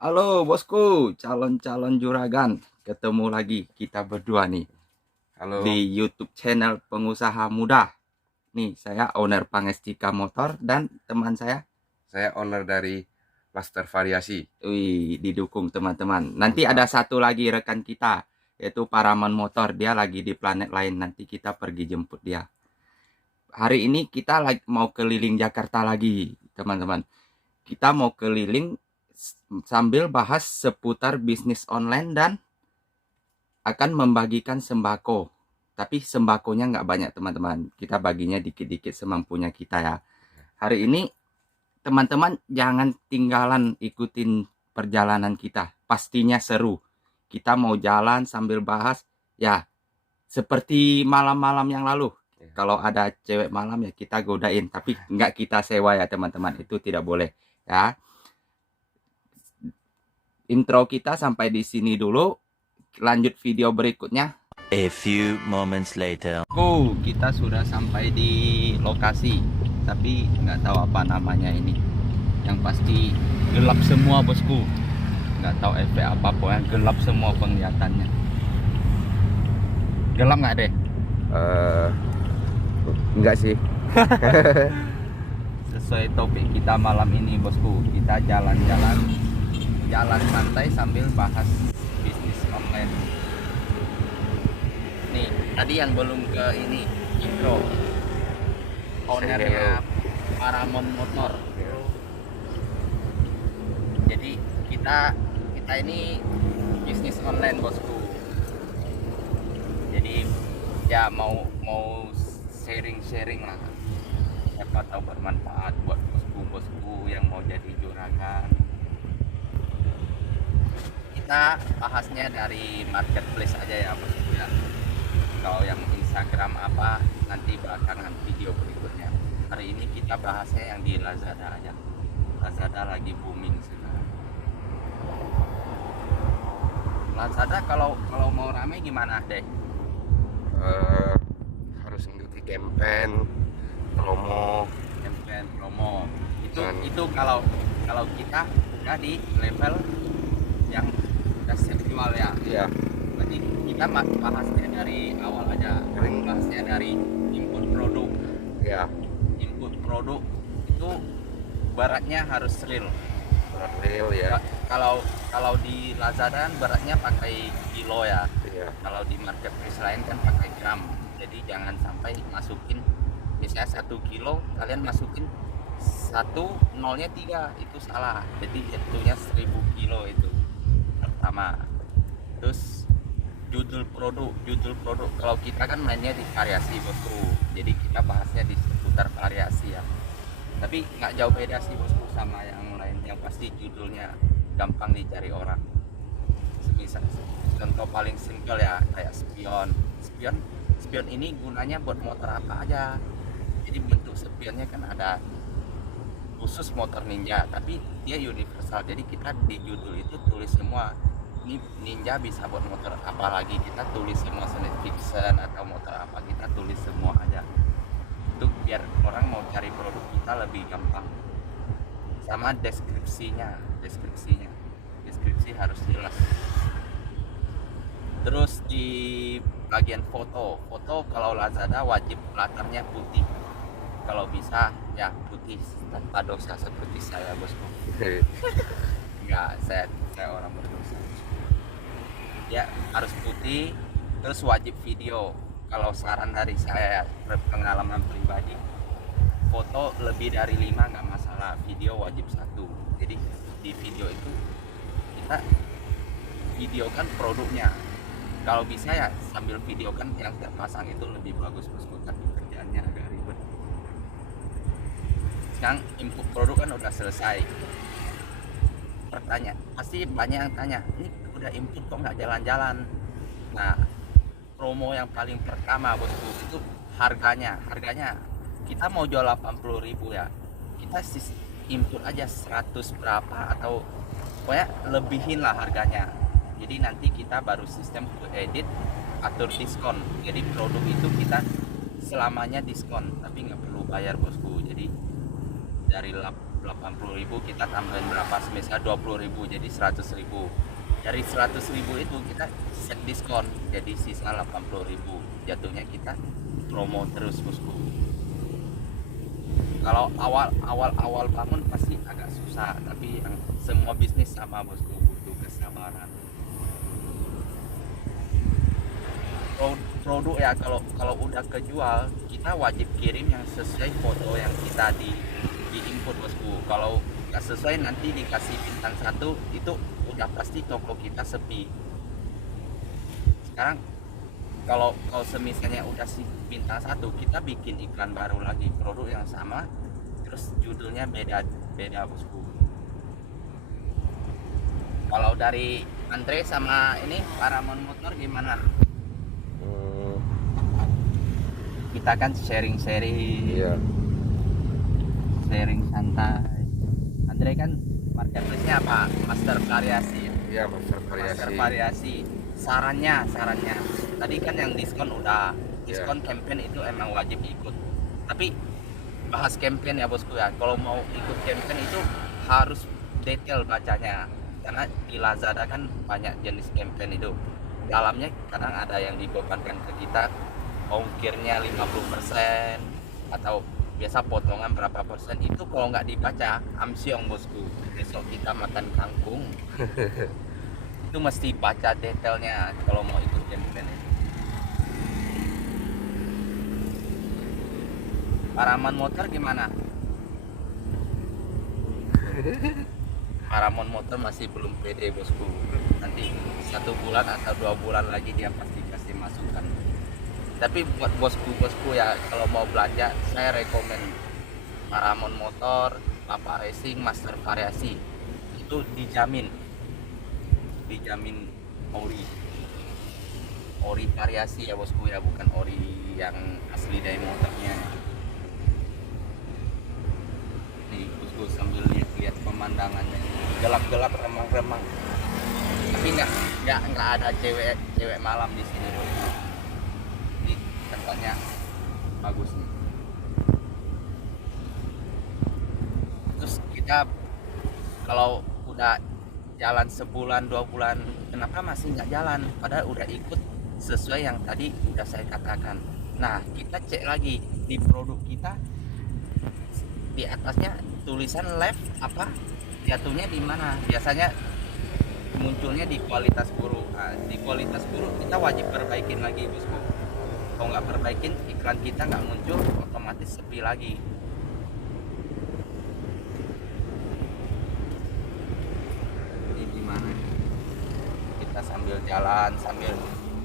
Halo bosku, calon-calon juragan. Ketemu lagi kita berdua nih di Halo, YouTube channel Pengusaha Muda. Nih, saya owner Pangestika Motor dan teman saya, saya owner dari Master Variasi. wih, didukung teman-teman. Nanti ada Mantap. satu lagi rekan kita, yaitu Paraman Motor. Dia lagi di planet lain. Nanti kita pergi jemput dia. Hari ini kita lagi mau keliling Jakarta lagi, teman-teman. Kita mau keliling sambil bahas seputar bisnis online dan akan membagikan sembako. Tapi sembakonya nggak banyak teman-teman. Kita baginya dikit-dikit semampunya kita ya. Hari ini teman-teman jangan tinggalan ikutin perjalanan kita. Pastinya seru. Kita mau jalan sambil bahas ya seperti malam-malam yang lalu. Kalau ada cewek malam ya kita godain. Tapi nggak kita sewa ya teman-teman. Itu tidak boleh ya. Intro kita sampai di sini dulu. Lanjut video berikutnya. A few moments later. Kita sudah sampai di lokasi, tapi nggak tahu apa namanya ini. Yang pasti gelap semua bosku. Nggak tahu efek apa, pokoknya gelap semua penglihatannya. Gelap nggak deh? Eh, enggak sih. Sesuai topik kita malam ini bosku, kita jalan-jalan, jalan santai sambil bahas bisnis online. Nih, tadi yang belum ke ini intro, ownernya Paramount Motor. Jadi kita kita ini bisnis online bosku. Jadi ya mau sharing lah. Siapa tahu bermanfaat buat bosku yang mau jadi juragan. Kita bahasnya dari marketplace aja ya bosku ya. Kalau yang Instagram apa nanti belakangan video berikutnya. Hari ini kita bahasnya yang di Lazada aja. Lazada lagi booming sekarang. Lazada kalau mau rame gimana deh? Eh, harus mengikuti campaign, promo. Campaign promo. Dan Itu kalau kita udah di level yang udah siap jual ya. ya, Berarti kita bahasnya dari awal aja. Bahasnya dari input produk. ya, Input produk itu beratnya harus real. real ya. Kalau di Lazada kan beratnya pakai kilo ya. Ya, Kalau di marketplace lain kan pakai gram. Jadi jangan sampai masukin misalnya 1 kilo kalian masukin 1 0 nya 3, itu salah. Jadi jatuhnya 1000 kilo itu pertama. Terus judul produk kalau kita kan mainnya di variasi bosku, jadi kita bahasnya di seputar variasi ya, tapi nggak jauh beda sih bosku sama yang lain. Yang pasti judulnya gampang dicari orang. Semisal contoh paling simpel ya kayak spion ini gunanya buat motor apa aja. Jadi bentuk spionnya kan ada khusus motor Ninja, tapi dia universal. Jadi kita di judul itu tulis semua ini Ninja bisa buat motor apa lagi, kita tulis semua. Sonic Fiction atau motor apa kita tulis semua aja, itu biar orang mau cari produk kita lebih gampang. Sama deskripsi harus jelas. Terus di bagian foto kalau Lazada wajib latarnya putih, kalau bisa ya putih tanpa dosa seperti saya bosku. Enggak, saya orang berdosa ya, harus putih. Terus wajib video. Kalau saran dari saya, pengalaman pribadi, foto lebih dari 5 nggak masalah, video wajib 1. Jadi di video itu kita videokan produknya. Kalau bisa ya sambil videokan yang terpasang itu lebih bagus bosku, tapi kerjaannya agak ribet. Sekarang input produk kan udah selesai. Pasti banyak yang tanya, ini udah input kok nggak jalan-jalan. Nah, promo yang paling pertama bosku itu harganya kita mau jual 80.000 ya, kita input aja 100 berapa, atau pokoknya lebihin lah harganya. Jadi nanti kita baru sistem to edit, atur diskon. Jadi produk itu kita selamanya diskon, tapi nggak perlu bayar bosku. Jadi dari 80.000 kita tambahin berapa, semisal 20.000 jadi 100.000. Dari 100.000 itu kita set diskon jadi sisa 80.000, jatuhnya kita promo terus bosku. Kalau awal bangun pasti agak susah, tapi yang semua bisnis sama bosku, butuh kesabaran. Produk ya, kalau udah kejual kita wajib kirim yang sesuai foto yang kita di input bosku. Kalau nggak sesuai nanti dikasih bintang 1, itu udah pasti toko kita sepi. Sekarang kalau semisalnya udah si bintang 1, kita bikin iklan baru lagi, produk yang sama terus judulnya beda bosku. Kalau dari Andre sama ini Paramount Motor gimana? Kita kan sharing Iya. sharing santai. Andre kan marketplace-nya apa? Master variasi. Iya, master Master variasi. variasi. Sarannya. Tadi kan yang diskon udah. Diskon campaign itu emang wajib ikut. Tapi bahas campaign ya bosku ya. Kalau mau ikut campaign itu harus detail bacanya. Karena di Lazada kan banyak jenis campaign itu. Dalamnya kadang ada yang dibebankan ke kita, ongkirnya 50% atau biasa potongan berapa persen. Itu kalau nggak dibaca amsyong bosku, besok kita makan kangkung. Itu mesti baca detailnya kalau mau ikut campaign ini. Paramount Motor gimana? Paramount Motor masih belum pede bosku. Nanti 1 bulan atau 2 bulan lagi dia pasti kasih masukan. Tapi buat bosku ya, kalau mau belanja saya rekomen Paramount Motor, Papa Racing, Master Variasi. Itu dijamin ori variasi ya bosku ya, bukan ori yang asli dari motornya. Nih bosku sambil lihat pemandangannya, gelap-gelap, remang-remang, tapi nggak ada cewek malam di sini bosku. Ini tempatnya bagus nih. Terus kita kalau udah jalan sebulan 2 bulan, kenapa masih nggak jalan? Padahal udah ikut sesuai yang tadi udah saya katakan. Nah, kita cek lagi di produk kita, di atasnya tulisan live apa, jatuhnya di mana? Biasanya munculnya di kualitas buruk. Nah, di kualitas buruk kita wajib perbaikin lagi bosku. Kalau nggak perbaikin, iklan kita nggak muncul, otomatis sepi lagi. Ini gimana? Kita sambil jalan,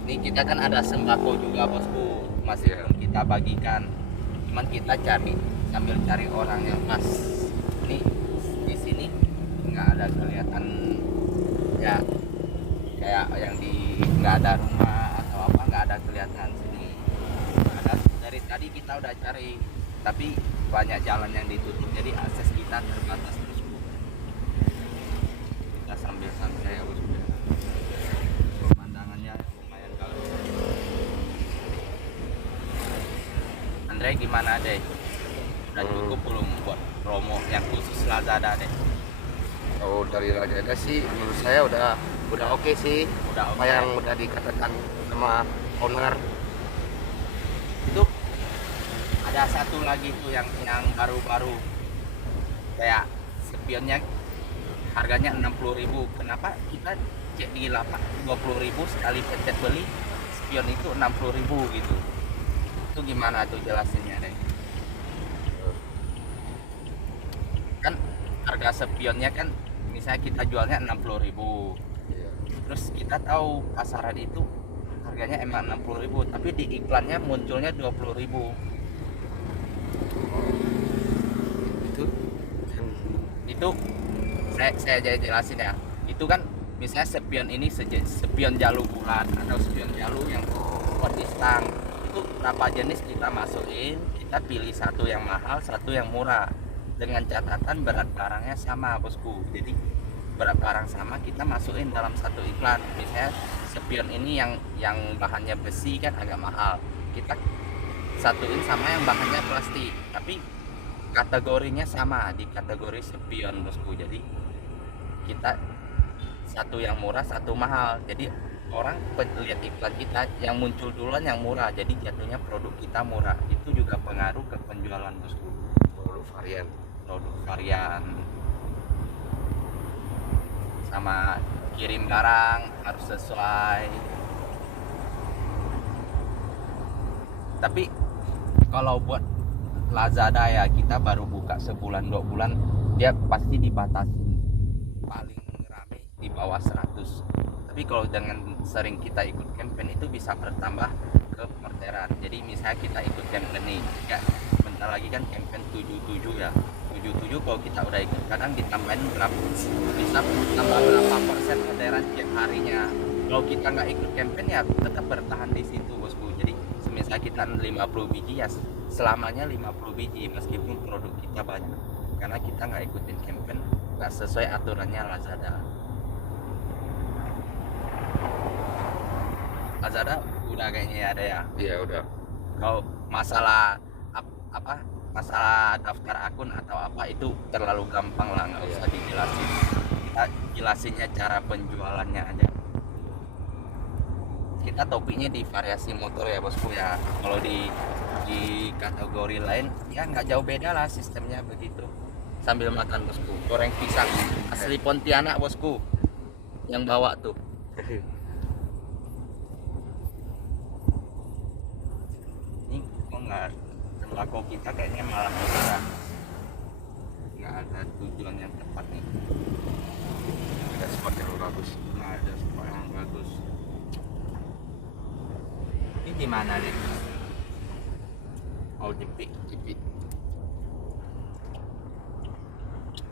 ini kita kan ada sembako juga bosku, masih belum kita bagikan. Cuman kita sambil cari orang yang pas. Ini di sini nggak ada kelihatan ya, kayak yang di nggak ada rumah atau apa, nggak ada kelihatan sini. Dari tadi kita udah cari, tapi banyak jalan yang ditutup, jadi akses kita terbatas bosku. Kita sambil santai ya bosku. Pemandangannya lumayan bagus. Andre gimana deh? Udah cukup belum buat promo yang khusus Lazada deh? Kalau dari Lazada sih menurut saya udah oke sih. Udah Apa oke. yang udah dikatakan sama owner. Itu ada satu lagi tuh yang baru-baru, kayak spionnya harganya 60.000. Kenapa kita cek di lapak 20.000 sekali pencet beli, spion itu 60.000 gitu? Itu gimana tuh jelasinnya deh? Kan harga spionnya kan misalnya kita jualnya 60.000, Iya. terus kita tahu pasaran itu harganya emang 60.000, tapi di iklannya munculnya 20.000. Itu saya jelasin ya. Itu kan misalnya spion ini spion jalu bulat atau spion jalu yang body stang, itu berapa jenis kita masukin, kita pilih satu yang mahal, satu yang murah, dengan catatan berat barangnya sama bosku. Jadi berat barang sama kita masukin dalam satu iklan. Misalnya spion ini yang bahannya besi kan agak mahal, kita satuin sama yang bahannya plastik. Tapi kategorinya sama di kategori spion bosku. Jadi kita satu yang murah satu mahal, jadi orang lihat iklan kita yang muncul duluan yang murah, jadi jatuhnya produk kita murah. Itu juga pengaruh ke penjualan bosku. Produk varian sama kirim barang harus sesuai. Tapi kalau buat Lazada ya, kita baru buka sebulan 2 bulan, dia pasti dibatasi paling rame di bawah 100. Tapi kalau dengan sering kita ikut campaign itu bisa bertambah ke orderan. Jadi misalnya kita ikut campaign nih ya, bentar lagi kan campaign 77 ya, 77 kalau kita udah ikut kadang ditambahin berapa, bisa tambah berapa persen orderan tiap harinya. Kalau kita nggak ikut campaign ya tetap bertahan di situ bosku. Jadi misalnya kita 50 biji ya selamanya 50 biji meskipun produk kita banyak, karena kita nggak ikutin campaign, nggak sesuai aturannya Lazada. Lazada udah kayaknya ada ya. Iya udah. Kalau masalah masalah daftar akun atau apa itu terlalu gampang lah, nggak usah dijelasin. Kita jelasinnya cara penjualannya aja. Kita topiknya di variasi motor ya bosku ya. Kalau di kategori lain ya nggak jauh beda lah sistemnya begitu. Sambil makan bosku, goreng pisang asli Pontianak bosku yang bawa tuh. Ini kok nggak, tembakau kita kayaknya malah murah, nggak ada tujuan yang tepat nih. Ada spot yang bagus. Nggak ada spot yang bagus. Ini di mana nih? Oh di Pik.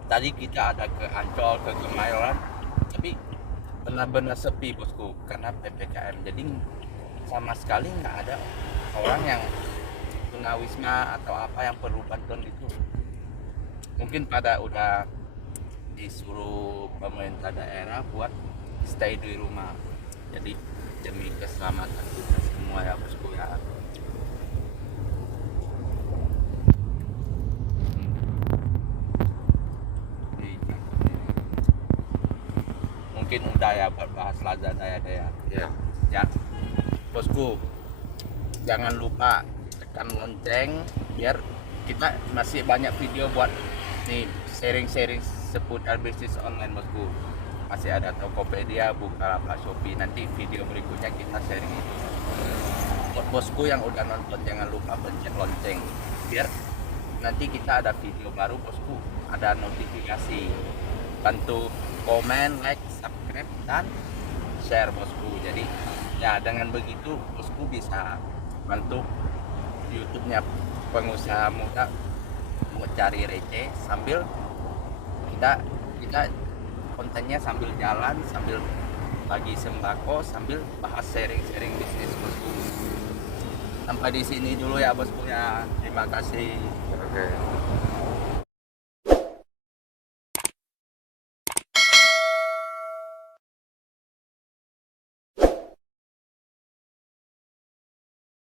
Tadi kita ada ke Ancol, ke Kemayoran, tapi benar-benar sepi bosku karena PPKM. Jadi sama sekali nggak ada orang yang tunawisma atau apa yang perlu bantuan itu. Mungkin pada udah disuruh pemerintah daerah buat stay di rumah. Jadi demi keselamatan kita semua ya bosku ya. Mungkin udah ya buat bahas Lazada ya deh ya. Iya. Ya bosku, jangan lupa tekan lonceng biar kita masih banyak video buat nih sharing-sharing seputar bisnis online bosku. Masih ada Tokopedia, Bukalapak, Shopee. Nanti video berikutnya kita sharing itu. Buat bosku yang udah nonton jangan lupa pencet lonceng biar nanti kita ada video baru bosku, ada notifikasi. Bantu komen, like, subscribe dan share bosku. Jadi ya dengan begitu bosku bisa bantu YouTube-nya pengusaha muda mau cari receh sambil kita kontennya sambil jalan, sambil bagi sembako, sambil bahas sharing-sharing bisnis bosku. Sampai di sini dulu ya bosku ya. Terima kasih. Oke.